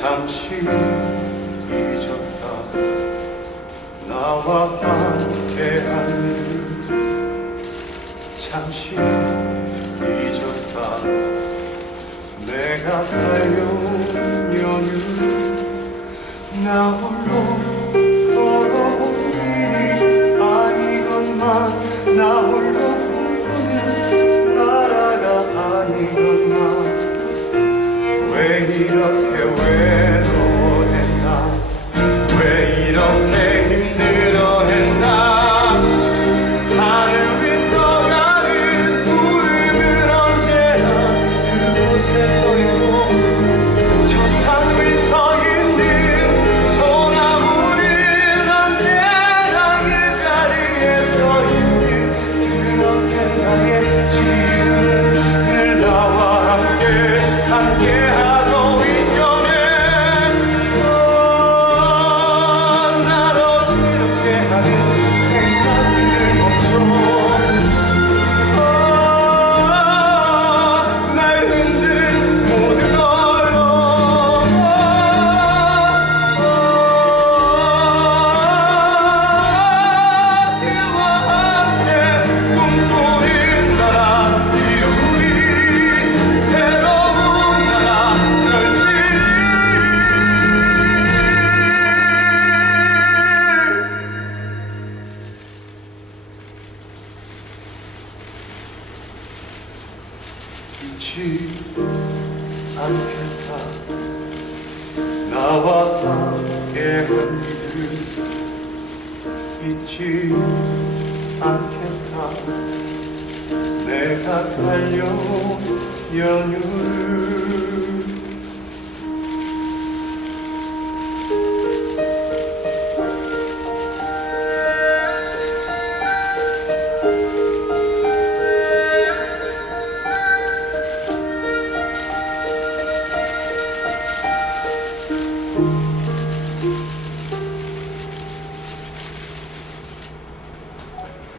잠시 잊었다. 나와 함께한 일 잠시 내가 가요 있지 않겠다. 나와 함께 한 일은 잊지 않겠다. 내가 달려온 연휴를